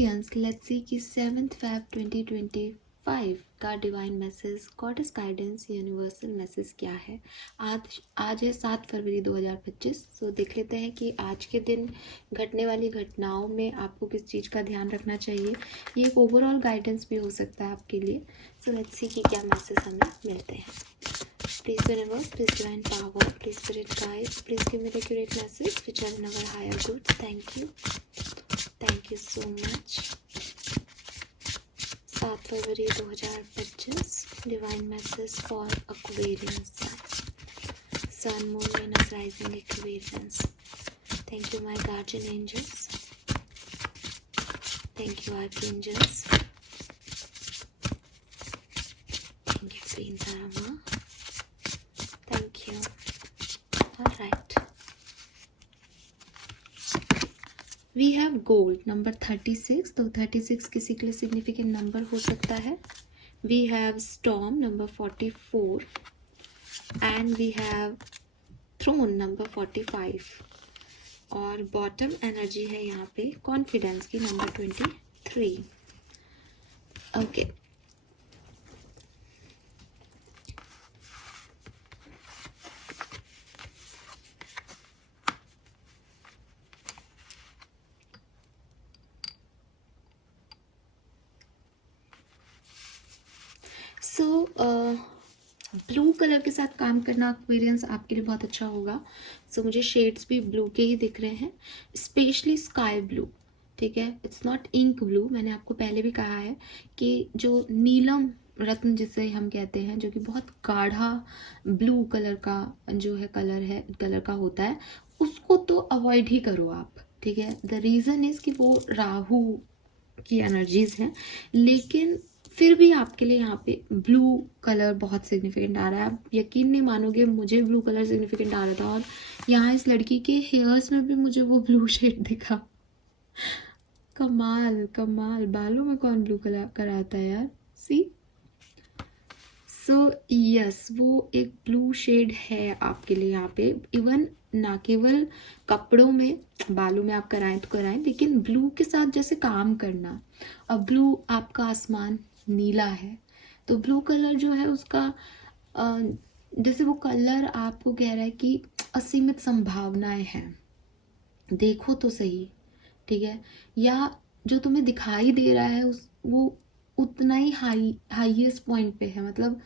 Aquarians, let's see कि 7 Feb 2025 का divine message, goddess guidance, universal message क्या है। आज है 7 फरवरी 2025। तो देख लेते हैं कि आज के दिन घटने वाली घटनाओं में आपको किस चीज़ का ध्यान रखना चाहिए। ये एक ओवरऑल गाइडेंस भी हो सकता है आपके लिए। सो लेट्स सी कि क्या मैसेज हमें मिलते हैं। Please universe, please divine power, please spirit guides, please give me the accurate message which are in our higher goods. Thank you so much. 7 February 2025 divine message for Aquarians, sun moon Venus rising Aquarians. Thank you my guardian angels, thank you archangels, thank you queen Dharma, thank you. Alright, we have gold number 36, तो 36 किसी के लिए significant number हो सकता है। We have storm number 44 and we have throne number 45 और bottom energy है यहाँ पे कॉन्फिडेंस की number 23। Okay, so blue colour के साथ काम करना एक्वेरियंस आपके लिए बहुत अच्छा होगा। सो मुझे शेड्स भी ब्लू के ही दिख रहे हैं, स्पेशली स्काई ब्लू। ठीक है, इट्स नॉट इंक ब्लू। मैंने आपको पहले भी कहा है कि जो नीलम रत्न जिसे हम कहते हैं, जो कि बहुत गाढ़ा ब्लू कलर का जो है कलर का होता है, उसको तो अवॉइड ही करो आप। ठीक है, द रीज़न इज़ कि वो राहु की एनर्जीज हैं, लेकिन फिर भी आपके लिए यहाँ पे ब्लू कलर बहुत सिग्निफिकेंट आ रहा है। आप यकीन नहीं मानोगे, मुझे ब्लू कलर सिग्निफिकेंट आ रहा था और यहाँ इस लड़की के हेयर्स में भी मुझे वो ब्लू शेड दिखा। कमाल कमाल, बालों में कौन ब्लू कलर कराता है यार। सी, सो यस, वो एक ब्लू शेड है आपके लिए यहाँ पे। इवन ना केवल कपड़ों में, बालों में आप कराएं तो कराएं, लेकिन ब्लू के साथ जैसे काम करना। अब ब्लू आपका आसमान नीला है, तो ब्लू कलर जो है उसका जैसे वो कलर आपको कह रहा है कि असीमित संभावनाएं हैं, देखो तो सही। ठीक है, या जो तुम्हें दिखाई दे रहा है वो उतना ही हाईएस्ट पॉइंट पे है। मतलब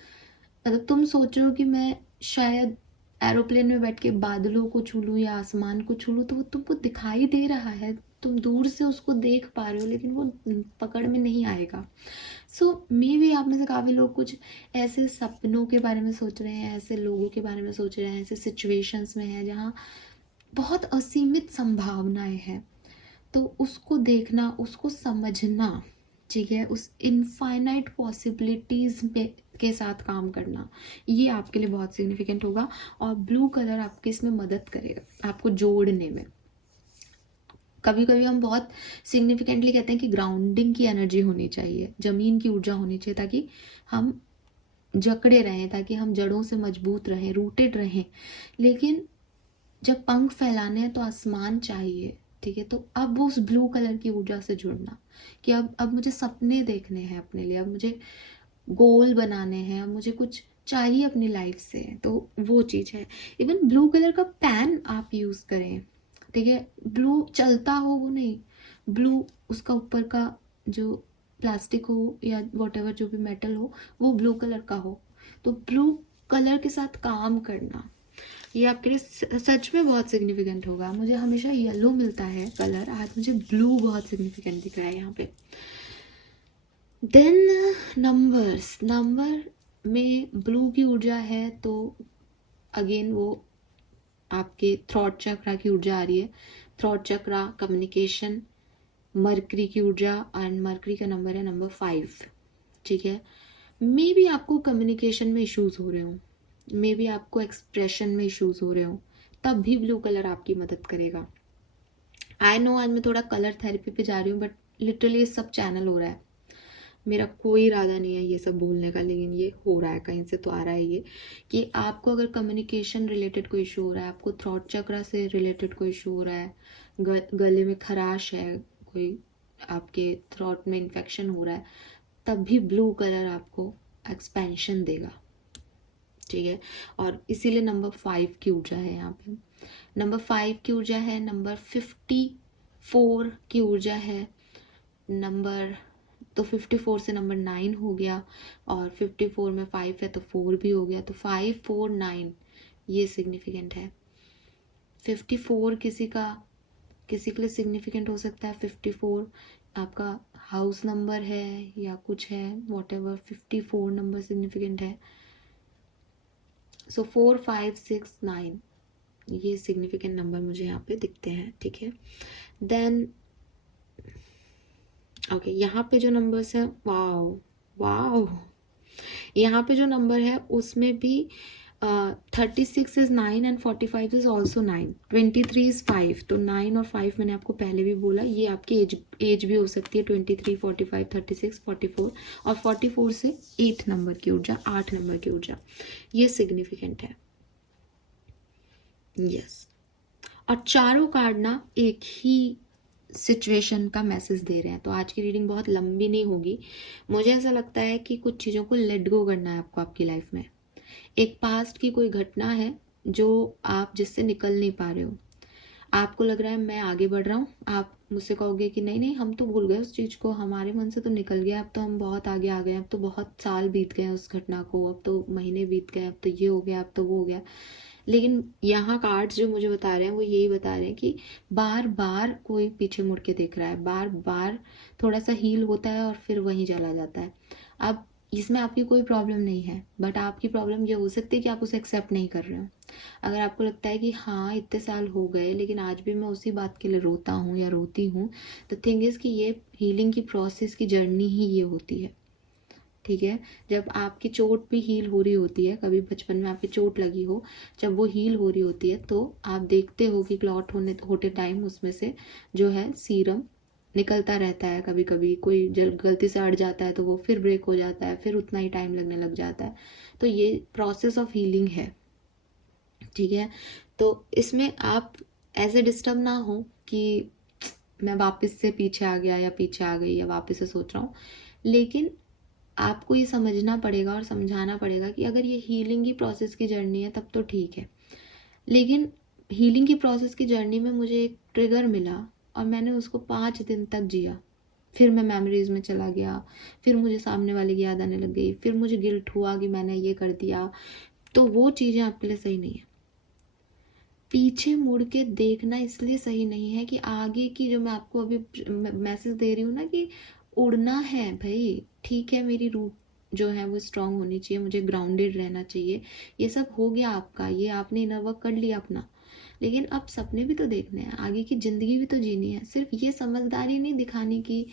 तुम सोच रहे हो कि मैं शायद एरोप्लेन में बैठ के बादलों को छू लूँ या आसमान को छू लूँ, तो वो तुमको दिखाई दे रहा है, तुम दूर से उसको देख पा रहे हो, लेकिन वो पकड़ में नहीं आएगा। सो मे भी आप में से काफ़ी लोग कुछ ऐसे सपनों के बारे में सोच रहे हैं, ऐसे लोगों के बारे में सोच रहे हैं, ऐसे सिचुएशंस में हैं जहाँ बहुत असीमित संभावनाएं हैं। तो उसको देखना, उसको समझना, ठीक है, उस इनफाइनाइट पॉसिबिलिटीज के साथ काम करना, ये आपके लिए बहुत सिग्निफिकेंट होगा। और ब्लू कलर आपके इसमें मदद करेगा आपको जोड़ने में। कभी कभी हम बहुत सिग्निफिकेंटली कहते हैं कि ग्राउंडिंग की एनर्जी होनी चाहिए, जमीन की ऊर्जा होनी चाहिए, ताकि हम जकड़े रहें, ताकि हम जड़ों से मजबूत रहें, रूटेड रहें। लेकिन जब पंख फैलाने हैं तो आसमान चाहिए। ठीक है, तो अब वो उस ब्लू कलर की ऊर्जा से जुड़ना कि अब मुझे सपने देखने हैं अपने लिए, अब मुझे गोल बनाने हैं, अब मुझे कुछ चाहिए अपनी लाइफ से, तो वो चीज़ है। इवन ब्लू कलर का पैन आप यूज़ करें। ठीक है, ब्लू चलता हो वो नहीं, ब्लू उसका ऊपर का जो प्लास्टिक हो या वॉटेवर जो भी मेटल हो वो ब्लू कलर का हो। तो ब्लू कलर के साथ काम करना ये आपके लिए सच में बहुत सिग्निफिकेंट होगा। मुझे हमेशा येलो मिलता है कलर, आज मुझे ब्लू बहुत सिग्निफिकेंट दिख रहा है यहाँ पे। देन नंबर में ब्लू की ऊर्जा है, तो अगेन वो आपके थ्रॉट चक्रा की ऊर्जा आ रही है। थ्रॉट चक्रा, कम्युनिकेशन, मरकरी की ऊर्जा, एंड मरकरी का नंबर है नंबर 5। ठीक है, मे भी आपको कम्युनिकेशन में इश्यूज हो रहे हो, मे बी आपको एक्सप्रेशन में इश्यूज हो रहे हो, तब भी ब्लू कलर आपकी मदद करेगा। आई नो आज मैं थोड़ा कलर थेरेपी पे जा रही हूँ, बट लिटरली ये सब चैनल हो रहा है। मेरा कोई इरादा नहीं है ये सब बोलने का, लेकिन ये हो रहा है, कहीं से तो आ रहा है ये कि आपको अगर कम्युनिकेशन रिलेटेड कोई इशू हो रहा है, आपको थ्रॉट चक्रा से रिलेटेड कोई इशू हो रहा है, गले में खराश है, कोई आपके थ्रोट में इन्फेक्शन हो रहा है, तब भी ब्लू कलर आपको एक्सपेंशन देगा, ठीक है। और इसीलिए नंबर 5 की ऊर्जा है यहाँ पे, नंबर 5 की ऊर्जा है, नंबर 54 की ऊर्जा है, नंबर तो 54 से नंबर 9 हो गया, और 54 में 5 है तो 4 भी हो गया, तो 5 4 9 ये सिग्निफिकेंट है। 54 किसी के लिए सिग्निफिकेंट हो सकता है। 54 आपका हाउस नंबर है या कुछ है, वॉटेवर, 54 नंबर सिग्निफिकेंट है। सो 4 5 6 9 ये सिग्निफिकेंट नंबर मुझे यहाँ पे दिखते हैं, ठीक है। देन ओके, यहाँ पे जो नंबर्स हैं, वाओ वाओ, यहाँ पे जो नंबर है उसमें भी 36 is 9 and 45 is also 9, 23 is 5, तो 9 और 5 मैंने आपको पहले भी बोला, ये आपकी एज भी हो सकती है, 23 45 36 44, और 44 से 8 नंबर की ऊर्जा, 8 नंबर की ऊर्जा, ये सिग्निफिकेंट है। यस, और चारों कार्ड ना एक ही सिचुएशन का मैसेज दे रहे हैं, तो आज की रीडिंग बहुत लंबी नहीं होगी। मुझे ऐसा लगता है कि कुछ चीज़ों को लेट गो करना है आपको आपकी लाइफ में। एक पास्ट की कोई घटना है जो आप जिससे निकल नहीं पा रहे हो, आपको लग रहा है मैं आगे बढ़ रहा हूँ, आप मुझसे कहोगे कि नहीं नहीं, हम तो भूल गए उस चीज़ को, हमारे मन से तो निकल गया, अब तो हम बहुत आगे आ गए, अब तो बहुत साल बीत गए उस घटना को, अब तो महीने बीत गए, अब तो ये हो गया, अब तो वो हो गया। लेकिन यहाँ कार्ड्स जो मुझे बता रहे हैं वो यही बता रहे हैं कि बार बार कोई पीछे मुड़ के देख रहा है, बार बार थोड़ा सा हील होता है और फिर वहीं चला जाता है। अब इसमें आपकी कोई प्रॉब्लम नहीं है, बट आपकी प्रॉब्लम ये हो सकती है कि आप उसे एक्सेप्ट नहीं कर रहे हो। अगर आपको लगता है कि हाँ इतने साल हो गए लेकिन आज भी मैं उसी बात के लिए रोता हूँ या रोती हूँ, तो थिंग इज़ कि ये हीलिंग की प्रोसेस की जर्नी ही ये होती है, ठीक है। जब आपकी चोट भी हील हो रही होती है, कभी बचपन में आपकी चोट लगी हो, जब वो हील हो रही होती है तो आप देखते हो कि क्लॉट होते टाइम उसमें से जो है सीरम निकलता रहता है, कभी कभी कोई जब गलती से अड़ जाता है तो वो फिर ब्रेक हो जाता है, फिर उतना ही टाइम लगने लग जाता है। तो ये प्रोसेस ऑफ हीलिंग है, ठीक है। तो इसमें आप ऐसे डिस्टर्ब ना हो कि मैं वापस से पीछे आ गया या पीछे आ गई या वापस से सोच रहा हूँ, लेकिन आपको ये समझना पड़ेगा और समझाना पड़ेगा कि अगर ये हीलिंग की प्रोसेस की जर्नी है तब तो ठीक है, लेकिन हीलिंग की प्रोसेस की जर्नी में मुझे एक ट्रिगर मिला और मैंने उसको 5 दिन तक जिया, फिर मैं मेमोरीज में चला गया, फिर मुझे सामने वाले की याद आने लग गई, फिर मुझे गिल्ट हुआ कि मैंने ये कर दिया, तो वो चीज़ें आपके लिए सही नहीं है। पीछे मुड़ के देखना इसलिए सही नहीं है कि आगे की जो मैं आपको अभी मैसेज दे रही हूँ ना कि उड़ना है भाई, ठीक है, मेरी रूट जो है वो स्ट्रांग होनी चाहिए, मुझे ग्राउंडेड रहना चाहिए, ये सब हो गया आपका, ये आपने इनर वर्क कर लिया अपना, लेकिन अब सपने भी तो देखने हैं, आगे की ज़िंदगी भी तो जीनी है। सिर्फ ये समझदारी नहीं दिखानी कि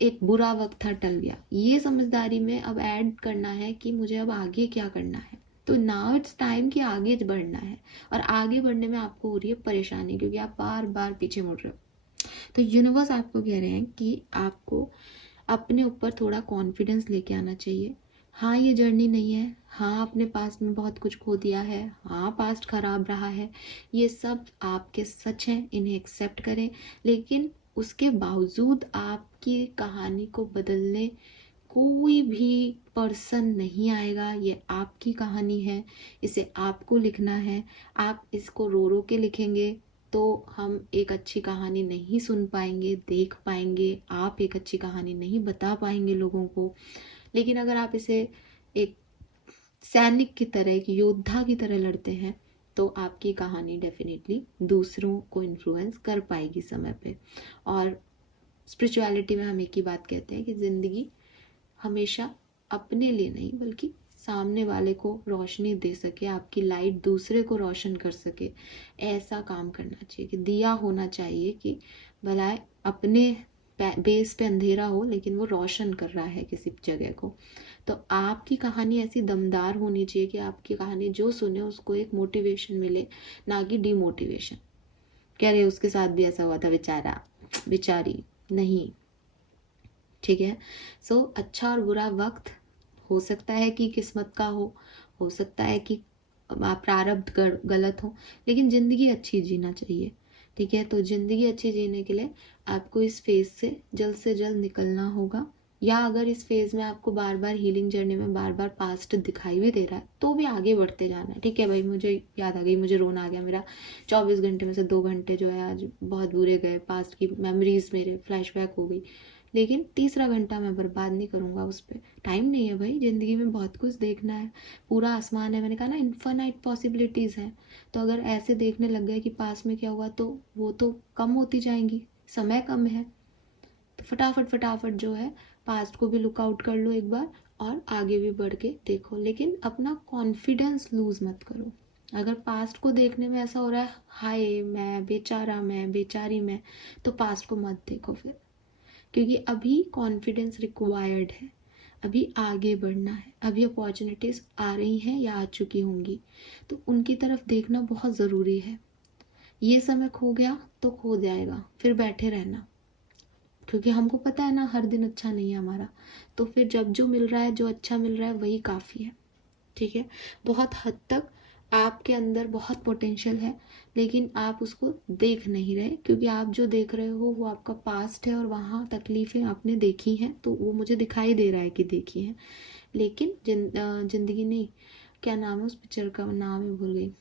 एक बुरा वक्त था टल गया, ये समझदारी में अब ऐड करना है कि मुझे अब आगे क्या करना है। तो नाउ इट्स टाइम कि आगे बढ़ना है, और आगे बढ़ने में आपको हो रही है परेशानी क्योंकि आप बार बार पीछे मुड़ रहे हो। तो यूनिवर्स आपको कह रहे हैं कि आपको अपने ऊपर थोड़ा कॉन्फिडेंस लेके आना चाहिए। हाँ ये जर्नी नहीं है, हाँ अपने पास्ट में बहुत कुछ खो दिया है, हाँ पास्ट खराब रहा है, ये सब आपके सच हैं, इन्हें एक्सेप्ट करें, लेकिन उसके बावजूद आपकी कहानी को बदलने कोई भी पर्सन नहीं आएगा। ये आपकी कहानी है, इसे आपको लिखना है। आप इसको रो रो के लिखेंगे तो हम एक अच्छी कहानी नहीं सुन पाएंगे, देख पाएंगे, आप एक अच्छी कहानी नहीं बता पाएंगे लोगों को। लेकिन अगर आप इसे एक सैनिक की तरह, एक योद्धा की तरह लड़ते हैं तो आपकी कहानी डेफिनेटली दूसरों को इन्फ्लुएंस कर पाएगी समय पे। और स्पिरिचुअलिटी में हम एक ही बात कहते हैं कि ज़िंदगी हमेशा अपने लिए नहीं बल्कि सामने वाले को रोशनी दे सके, आपकी लाइट दूसरे को रोशन कर सके, ऐसा काम करना चाहिए कि दिया होना चाहिए कि भला अपने बेस पे अंधेरा हो लेकिन वो रोशन कर रहा है किसी जगह को। तो आपकी कहानी ऐसी दमदार होनी चाहिए कि आपकी कहानी जो सुने उसको एक मोटिवेशन मिले, ना कि डिमोटिवेशन, कह रहे उसके साथ भी ऐसा हुआ था बेचारा बेचारी, नहीं, ठीक है। सो अच्छा और बुरा वक्त हो सकता है कि किस्मत का हो सकता है कि प्रारब्ध गलत हो, लेकिन ज़िंदगी अच्छी जीना चाहिए। ठीक है। तो ज़िंदगी अच्छी जीने के लिए आपको इस फेज़ से जल्द निकलना होगा, या अगर इस फेज़ में आपको बार बार हीलिंग जर्नी में बार बार पास्ट दिखाई भी दे रहा है तो भी आगे बढ़ते जाना है। ठीक है भाई, मुझे याद आ गई, मुझे रोना आ गया, मेरा 24 घंटे में से 2 घंटे जो है आज बहुत बुरे गए, पास्ट की मेमोरीज मेरे फ्लैशबैक हो गई, लेकिन तीसरा घंटा मैं बर्बाद नहीं करूँगा उस पर। टाइम नहीं है भाई, ज़िंदगी में बहुत कुछ देखना है, पूरा आसमान है, मैंने कहा ना इन्फिनाइट पॉसिबिलिटीज़ हैं। तो अगर ऐसे देखने लग गए कि पास में क्या हुआ तो वो तो कम होती जाएंगी, समय कम है। तो फटाफट जो है पास्ट को भी लुक आउट कर लो एक बार और आगे भी बढ़ के देखो, लेकिन अपना कॉन्फिडेंस लूज मत करो। अगर पास्ट को देखने में ऐसा हो रहा है हाय मैं बेचारा, मैं बेचारी, मैं, तो पास्ट को मत देखो फिर, क्योंकि अभी कॉन्फिडेंस रिक्वायर्ड है, अभी आगे बढ़ना है, अभी अपॉर्चुनिटीज़ आ रही हैं या आ चुकी होंगी, तो उनकी तरफ देखना बहुत ज़रूरी है। ये समय खो गया तो खो जाएगा, फिर बैठे रहना, क्योंकि हमको पता है ना हर दिन अच्छा नहीं है हमारा, तो फिर जब जो मिल रहा है, जो अच्छा मिल रहा है वही काफ़ी है। ठीक है। बहुत हद तक आपके अंदर बहुत पोटेंशियल है, लेकिन आप उसको देख नहीं रहे, क्योंकि आप जो देख रहे हो वो आपका पास्ट है और वहाँ तकलीफ़ें आपने देखी हैं, तो वो मुझे दिखाई दे रहा है कि देखी हैं। लेकिन जिंदगी नहीं, क्या नाम है उस पिक्चर का, नाम ही भूल गई,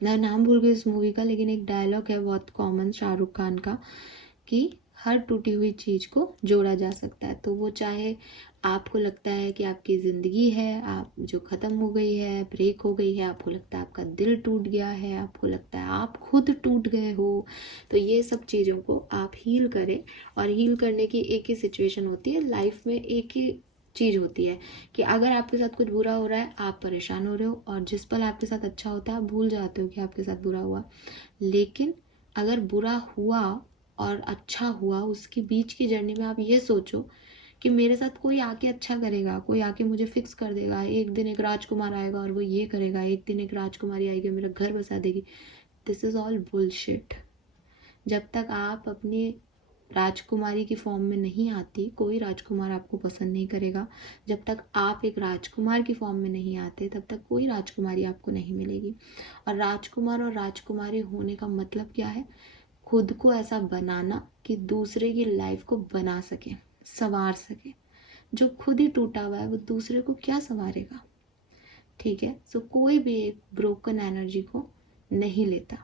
मैं नाम भूल गई उस मूवी का, लेकिन एक डायलॉग है बहुत कॉमन शाहरुख खान का कि हर टूटी हुई चीज़ को जोड़ा जा सकता है। तो वो चाहे आपको लगता है कि आपकी ज़िंदगी है आप जो ख़त्म हो गई है, ब्रेक हो गई है, आपको लगता है आपका दिल टूट गया है, आपको लगता है आप खुद टूट गए हो, तो ये सब चीज़ों को आप हील करें। और हील करने की एक ही सिचुएशन होती है लाइफ में, एक ही चीज़ होती है कि अगर आपके साथ कुछ बुरा हो रहा है, आप परेशान हो रहे हो, और जिस पल आपके साथ अच्छा होता है आप भूल जाते हो कि आपके साथ बुरा हुआ। लेकिन अगर बुरा हुआ और अच्छा हुआ, उसके बीच की जर्नी में आप ये सोचो कि मेरे साथ कोई आके अच्छा करेगा, कोई आके मुझे फिक्स कर देगा, एक दिन एक राजकुमार आएगा और वो ये करेगा, एक दिन एक राजकुमारी आएगी मेरा घर बसा देगी। This is all bullshit. जब तक आप अपनी राजकुमारी की फॉर्म में नहीं आती, कोई राजकुमार आपको पसंद नहीं करेगा। जब तक आप एक राजकुमार की फॉर्म में नहीं आते, तब तक कोई राजकुमारी आपको नहीं मिलेगी। और राजकुमार और राजकुमारी होने का मतलब क्या है? खुद को ऐसा बनाना कि दूसरे की लाइफ को बना सके, संवार सके। जो खुद ही टूटा हुआ है वो दूसरे को क्या संवारेगा? ठीक है। सो कोई भी एक ब्रोकन एनर्जी को नहीं लेता,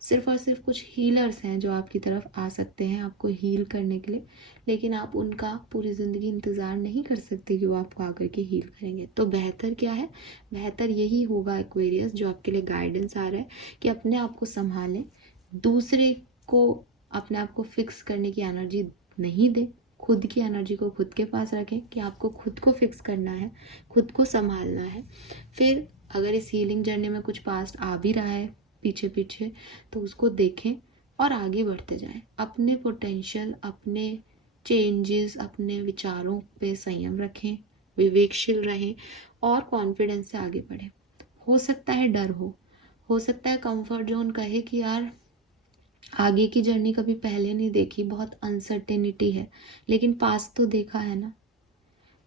सिर्फ और सिर्फ कुछ हीलर्स हैं जो आपकी तरफ आ सकते हैं आपको हील करने के लिए, लेकिन आप उनका पूरी ज़िंदगी इंतज़ार नहीं कर सकते कि वो आपको आकर के हील करेंगे। तो बेहतर क्या है? बेहतर यही होगा एक्वेरियस, जो आपके लिए गाइडेंस आ रहा है कि अपने आप को संभालें, दूसरे को अपने आप को फिक्स करने की एनर्जी नहीं दें, खुद की एनर्जी को खुद के पास रखें कि आपको खुद को फिक्स करना है, खुद को संभालना है। फिर अगर इस हीलिंग जर्नी में कुछ पास्ट आ भी रहा है पीछे पीछे, तो उसको देखें और आगे बढ़ते जाएं। अपने पोटेंशियल, अपने चेंजेस, अपने विचारों पे संयम रखें, विवेकशील रहें और कॉन्फिडेंस से आगे बढ़ें। हो सकता है डर हो सकता है कंफर्ट जोन कहे कि यार आगे की जर्नी कभी पहले नहीं देखी, बहुत अनसर्टेनिटी है, लेकिन पास्ट तो देखा है ना,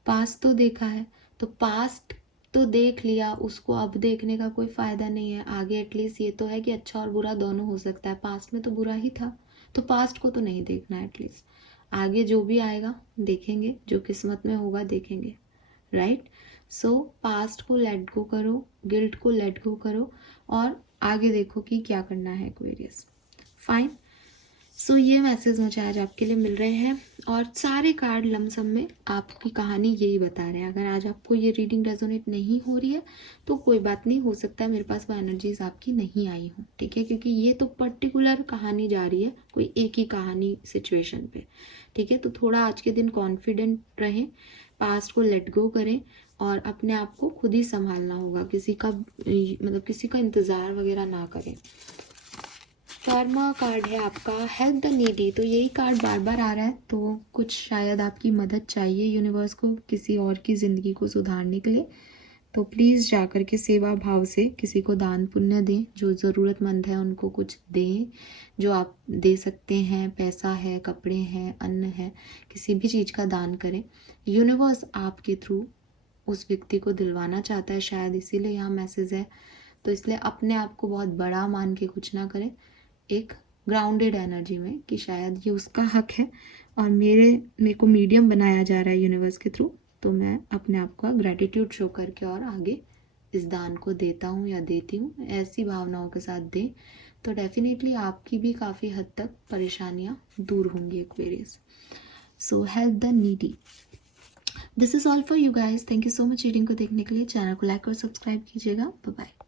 पास्ट तो देखा है, तो पास्ट तो देख लिया, उसको अब देखने का कोई फ़ायदा नहीं है। आगे एटलीस्ट ये तो है कि अच्छा और बुरा दोनों हो सकता है, पास्ट में तो बुरा ही था, तो पास्ट को तो नहीं देखना है। एटलीस्ट आगे जो भी आएगा देखेंगे, जो किस्मत में होगा देखेंगे, राइट। सो पास्ट को लेट गो करो, गिल्ट को लेट गो करो और आगे देखो कि क्या करना है एक्वेरियस। फाइन। सो ये मैसेज मुझे आज आपके लिए मिल रहे हैं, और सारे कार्ड लमसम में आपकी कहानी यही बता रहे हैं। अगर आज आपको ये रीडिंग रेजोनेट नहीं हो रही है तो कोई बात नहीं, हो सकता है मेरे पास वो एनर्जीज आपकी नहीं आई हो, ठीक है, क्योंकि ये तो पर्टिकुलर कहानी जा रही है, कोई एक ही कहानी सिचुएशन पे, ठीक है। तो थोड़ा आज के दिन कॉन्फिडेंट रहें, पास्ट को लेट गो करें और अपने आप को खुद ही संभालना होगा, किसी का मतलब किसी का इंतज़ार वगैरह ना करें। कर्मा कार्ड है आपका, हेल्प द नीडी, तो यही कार्ड बार बार आ रहा है, तो कुछ शायद आपकी मदद चाहिए यूनिवर्स को किसी और की ज़िंदगी को सुधारने के लिए। तो प्लीज़ जा कर के सेवा भाव से किसी को दान पुण्य दें, जो ज़रूरतमंद है उनको कुछ दें, जो आप दे सकते हैं, पैसा है, कपड़े हैं, अन्न है, किसी भी चीज़ का दान करें। यूनिवर्स आपके थ्रू उस व्यक्ति को दिलवाना चाहता है शायद, इसीलिए यहाँ मैसेज है। तो इसलिए अपने आप को बहुत बड़ा मान के कुछ ना करें, एक ग्राउंडेड एनर्जी में कि शायद ये उसका हक है और मेरे को मीडियम बनाया जा रहा है यूनिवर्स के थ्रू, तो मैं अपने आप का ग्रेटिट्यूड शो करके और आगे इस दान को देता हूँ या देती हूँ। ऐसी भावनाओं के साथ दें तो डेफिनेटली आपकी भी काफ़ी हद तक परेशानियाँ दूर होंगी Aquarius. So help the needy. This is all for you guys. Thank you so much reading को देखने के लिए। चैनल को लाइक और सब्सक्राइब कीजिएगा। Bye bye.